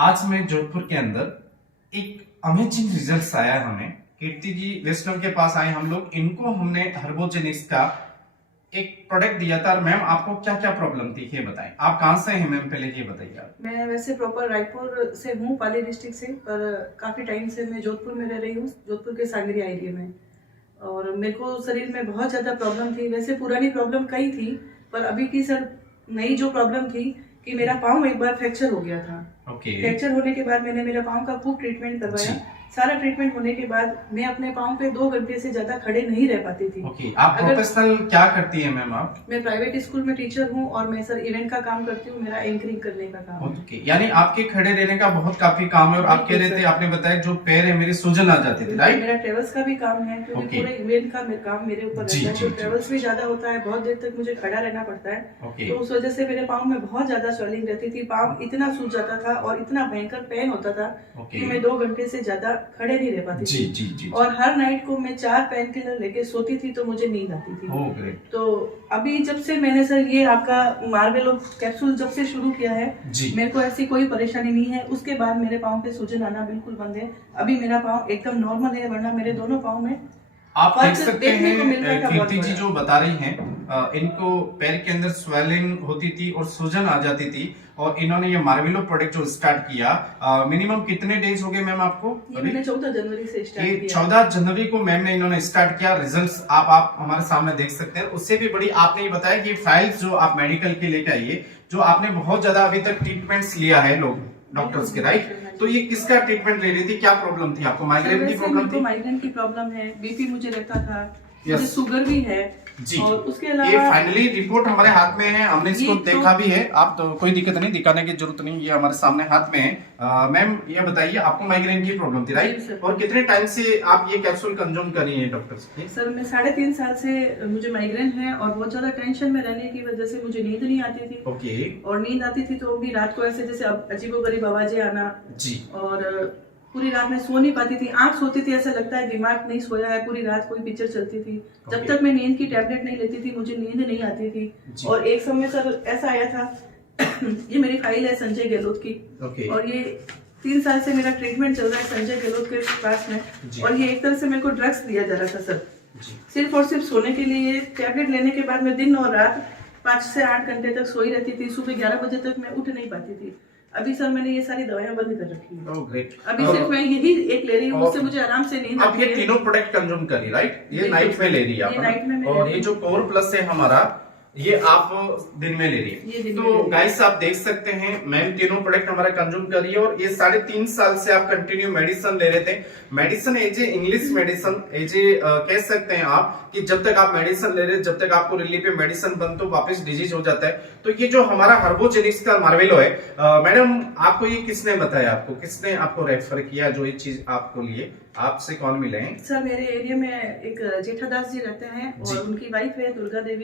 आज मैं जोधपुर के अंदर एक अमेजिंग रिजल्ट आया हमें। कीर्ति जी वैष्णव के पास आए हम लोग, इनको हमने हर्बोजेनिक्स का एक प्रोडक्ट दिया था। और मैम आपको क्या क्या प्रॉब्लम थी ये बताएं। आप कहाँ से हैं मैम, पहले ये बताइए आप। मैं वैसे प्रॉपर रायपुर से हूँ, पाली डिस्ट्रिक्ट से, पर काफ़ी टाइम से मैं जोधपुर में रह रही हूँ, जोधपुर के सांगरिया एरिया में। और मेरे को शरीर में बहुत ज़्यादा प्रॉब्लम थी। वैसे पुरानी प्रॉब्लम कई थी, पर अभी की सर नई जो प्रॉब्लम थी कि मेरा पाँव एक बार फ्रैक्चर हो गया था। फ्रैक्चर होने के बाद मैंने मेरा पाँव का खूब ट्रीटमेंट करवाया। सारा ट्रीटमेंट होने के बाद मैं अपने पाँव पे 2 घंटे से ज्यादा खड़े नहीं रह पाती थी। आप प्रोफेशनल क्या करती हैं मैम आप? मैं प्राइवेट स्कूल में टीचर हूँ और मैं सर इवेंट का काम करती हूँ। मेरा एंकरिंग करने का काम है। यानी आपके खड़े रहने का बहुत काफी काम है। और आप कह रहे थे, आपने बताया जो पैर है मेरी सूजन आ जाती थी, राइट? मेरा ट्रेवल्स का भी काम है, क्योंकि पूरे इवेंट का काम मेरे ऊपर रहता है। तो ट्रेवल्स भी ज्यादा होता है, बहुत देर तक मुझे खड़ा रहना पड़ता है। तो उस वजह से मेरे पाँव में बहुत ज्यादा स्वेलिंग रहती थी। पाँव इतना सूज जाता था और इतना भयंकर पेन होता था कि मैं 2 घंटे से ज्यादा खड़े नहीं रह पाती थी। और हर नाइट को मैं 4 पेन किलर लेके सोती थी तो मुझे नींद आती थी। तो अभी जब से मैंने सर ये आपका मार्वेलो कैप्सूल जब से शुरू किया है, मेरे को ऐसी कोई परेशानी नहीं है। उसके बाद मेरे पाँव पे सूजन आना बिल्कुल बंद है। अभी मेरा पाँव एकदम नॉर्मल है, वरना मेरे दोनों पाँव में आप देख सकते हैं कीर्ति जी जो बता रही हैं, इनको पैर के अंदर स्वेलिंग होती थी और सूजन आ जाती थी। और इन्होंने ये मार्वेलो प्रोडक्ट जो स्टार्ट किया, मिनिमम कितने डेज हो गए मैम आपको? ये मैंने 14 जनवरी से स्टार्ट किया। 14 जनवरी को मैम ने इन्होंने स्टार्ट किया। रिजल्ट्स आप हमारे सामने देख सकते हैं। उससे भी बड़ी आपने ये बताया कि फाइल्स जो आप मेडिकल के लेके आइए, जो आपने बहुत ज्यादा अभी तक ट्रीटमेंट्स लिया है लोग डॉक्टर्स के, राइट? तो ये किसका ट्रीटमेंट ले रही थी, क्या प्रॉब्लम थी आपको? माइग्रेन की प्रॉब्लम थी? माइग्रेन की प्रॉब्लम है, बीपी मुझे रहता था, मुझे शुगर भी है जी। और उसके अलावा ये फाइनली रिपोर्ट हमारे हाथ में है, हमने इसको देखा भी है। आप तो कोई दिक्कत नहीं, दिखाने की जरूरत नहीं, ये हमारे सामने हाथ में है। मैम ये बताइए, आपको माइग्रेन की प्रॉब्लम थी, राइट? और कितने टाइम से आप ये कैप्सूल कंज्यूम कर रही हैं डॉक्टर से? सर मैं 3.5 साल से मुझे माइग्रेन है और बहुत ज्यादा टेंशन में रहने की वजह से मुझे नींद नहीं आती थी। और नींद आती थी तो भी रात को ऐसे जैसे अजीबोगरीब आवाजें आना जी। और पूरी रात में सो नहीं पाती थी, आंख सोती थी, ऐसा लगता है दिमाग नहीं सोया है, पूरी रात कोई पिक्चर चलती थी। जब तक मैं नींद की टैबलेट नहीं लेती थी मुझे नींद नहीं आती थी। और एक समय सर ऐसा आया था ये मेरी फाइल है संजय गहलोत की। और ये 3 साल से मेरा ट्रीटमेंट चल रहा है संजय गहलोत के पास में। और ये एक तरह से मेरे को ड्रग्स दिया जा रहा था सर, सिर्फ और सिर्फ सोने के लिए। टैबलेट लेने के बाद मैं दिन और रात 5 से 8 घंटे तक सोई रहती थी। सुबह 11 बजे तक मैं उठ नहीं पाती थी। अभी सर मैंने ये सारी दवाइयां बंद कर रखी है। Oh great. अभी सिर्फ मैं यही एक ले रही हूँ, उससे मुझे आराम से नींद आती है। आप ये तीनों प्रोडक्ट कंज्यूम कर रही, राइट? ये नाइट में ले रही है आप। और ये जो कोर प्लस है हमारा, ये आप दिन में ले रही है। तो गाइस आप देख सकते हैं, मैम तीनों प्रोडक्ट हमारा कंज्यूम कर रही है। और ये 3.5 साल से आप कंटिन्यू मेडिसिन ले रहे थे। Medicine as a English medicine, as a कह सकते हैं आप कि जब तक आप मेडिसिन ले रहे हैं, जब तक आपको रिलीफ है, मेडिसिन बंद तो वापस डिजीज हो जाता है। तो ये जो हमारा हर्बोजेनिक्स का मार्वेलो है, मैडम आपको ये किसने बताया, आपको किसने आपको रेफर किया जो ये चीज आपको लिए? आपसे कौन मिले हैं? सर मेरे एरिया में एक जेठादास जी रहते हैं और उनकी वाइफ है दुर्गा देवी।